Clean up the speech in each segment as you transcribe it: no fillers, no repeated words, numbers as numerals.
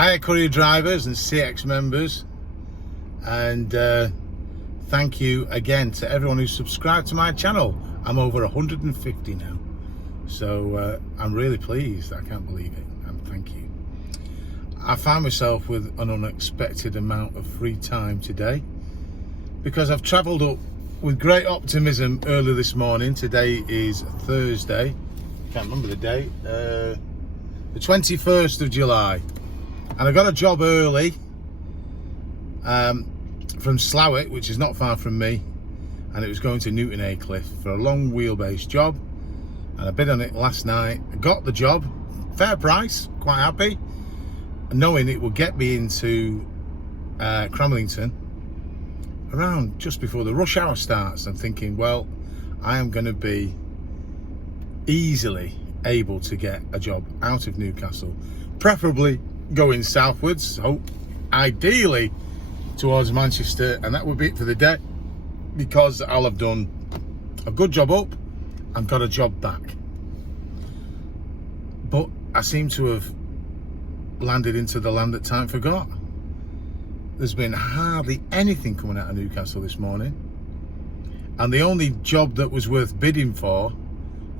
Hiya Courier drivers and CX members, and thank you again to everyone who's subscribed to my channel. I'm over 150 now, so I'm really pleased. I can't believe it, and thank you. I found myself with an unexpected amount of free time today because I've travelled up with great optimism early this morning. Today is Thursday, can't remember the date, the 21st of July. And I got a job early from Slough, which is not far from me, and it was going to Newton Aycliffe for a long wheelbase job. And I bid on it last night. I got the job, fair price, quite happy, knowing it would get me into Cramlington around just before the rush hour starts. I'm thinking, well, I am going to be easily able to get a job out of Newcastle, preferably going southwards, hope ideally towards Manchester, and that would be it for the day, because I'll have done a good job up and got a job back. But I seem to have landed into the land that time forgot. There's been hardly anything coming out of Newcastle this morning, and the only job that was worth bidding for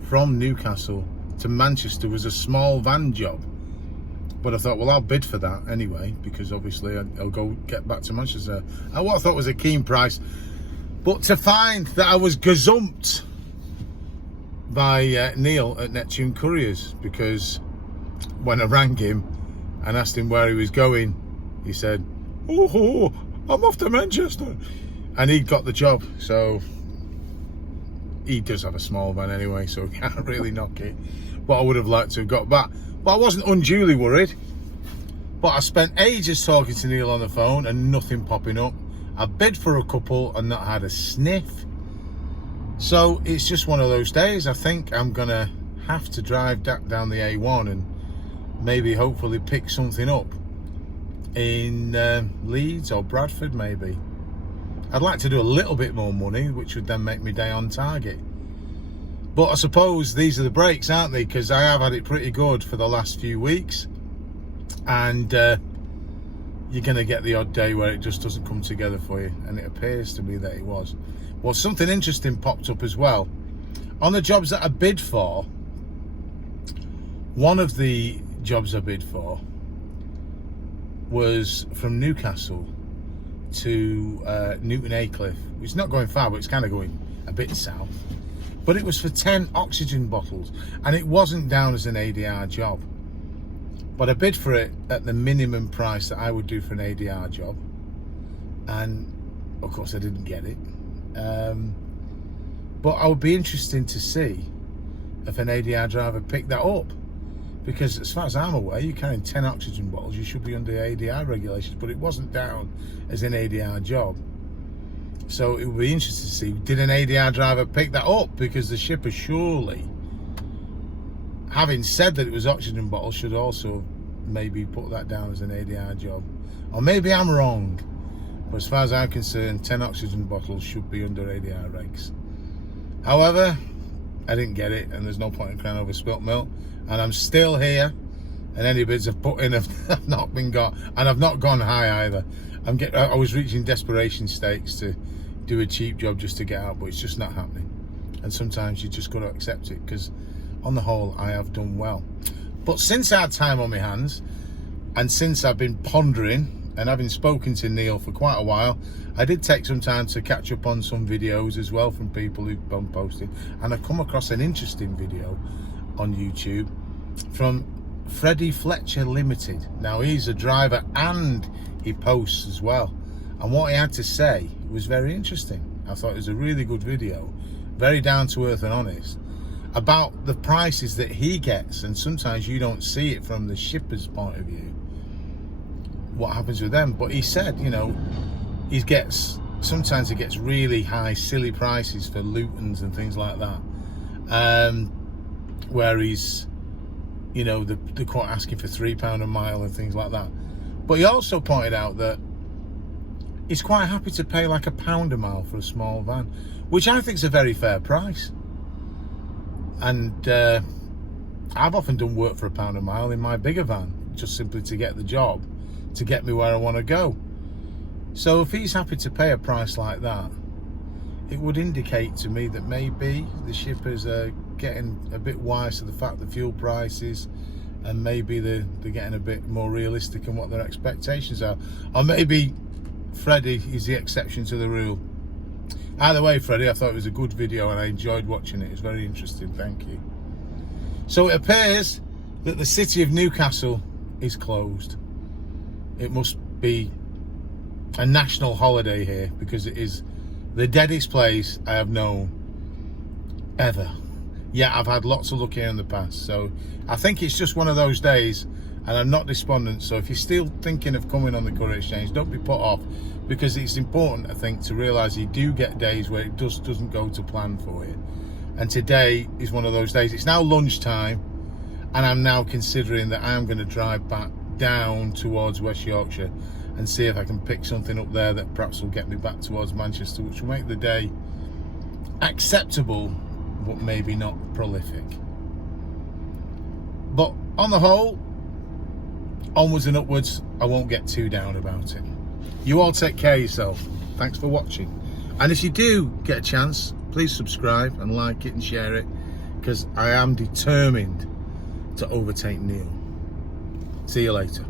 from Newcastle to Manchester was a small van job. But I thought, well, I'll bid for that anyway, because obviously I'll go get back to Manchester at what I thought was a keen price. But to find that I was gazumped by Neil at Neptune Couriers, because when I rang him and asked him where he was going, he said, oh, I'm off to Manchester. And he'd got the job. So he does have a small van anyway, so he can't really knock it. But I would have liked to have got back. But I wasn't unduly worried. But I spent ages talking to Neil on the phone and nothing popping up. I bid for a couple and not had a sniff. So it's just one of those days. I think I'm going to have to drive down the A1 and maybe hopefully pick something up in Leeds or Bradford maybe. I'd like to do a little bit more money, which would then make me day on target. But I suppose these are the breaks, aren't they? Because I have had it pretty good for the last few weeks. And you're going to get the odd day where it just doesn't come together for you. And it appears to be that it was. Well, something interesting popped up as well. On the jobs that I bid for, one of the jobs I bid for was from Newcastle to Newton Aycliffe, which is not going far, but it's kind of going a bit south. But it was for 10 oxygen bottles, and it wasn't down as an ADR job. But I bid for it at the minimum price that I would do for an ADR job, and of course I didn't get it. But I would be interested to see if an ADR driver picked that up, because as far as I'm aware, you're carrying 10 oxygen bottles, you should be under ADR regulations, but it wasn't down as an ADR job. So it would be interesting to see, did an ADR driver pick that up? Because the shipper surely, having said that it was oxygen bottles, should also maybe put that down as an ADR job. Or maybe I'm wrong, but as far as I'm concerned, 10 oxygen bottles should be under ADR regs. However, I didn't get it, and there's no point in crying over spilt milk, and I'm still here, and any bids I've put in have not been got, and I've not gone high either. I was reaching desperation stakes to do a cheap job just to get out, but it's just not happening. And sometimes you just got to accept it, because on the whole I have done well. But since I had time on my hands, and since I've been pondering and having spoken to Neil for quite a while, I did take some time to catch up on some videos as well from people who've been posting, and I come across an interesting video on YouTube from Freddie Fletcher Limited. Now he's a driver and he posts as well, and what he had to say was very interesting. I thought it was a really good video, very down to earth and honest, about the prices that he gets, and sometimes you don't see it from the shipper's point of view, what happens with them. But he said, you know, sometimes he gets really high silly prices for Lutons and things like that, where he's, you know, they're quite asking for £3 a mile and things like that. But he also pointed out that he's quite happy to pay like £1 a mile for a small van, which I think is a very fair price. And I've often done work for £1 a mile in my bigger van, just simply to get the job, to get me where I want to go. So if he's happy to pay a price like that, it would indicate to me that maybe the shippers are getting a bit wise to the fact that fuel prices, and maybe they're getting a bit more realistic in what their expectations are. Or maybe Freddie is the exception to the rule. Either way, Freddie, I thought it was a good video and I enjoyed watching it. It's very interesting, thank you. So it appears that the city of Newcastle is closed. It must be a national holiday here, because it is the deadest place I have known ever. Yeah, I've had lots of luck here in the past, so I think it's just one of those days, and I'm not despondent. So if you're still thinking of coming on the Courier Exchange, don't be put off, because it's important, I think, to realise you do get days where it doesn't go to plan for you. And today is one of those days. It's now lunchtime, and I'm now considering that I am going to drive back down towards West Yorkshire and see if I can pick something up there that perhaps will get me back towards Manchester, which will make the day acceptable, but maybe not prolific. But on the whole, onwards and upwards, I won't get too down about it. You all take care of yourself. Thanks for watching. And if you do get a chance, please subscribe and like it and share it, because I am determined to overtake Neil. See you later.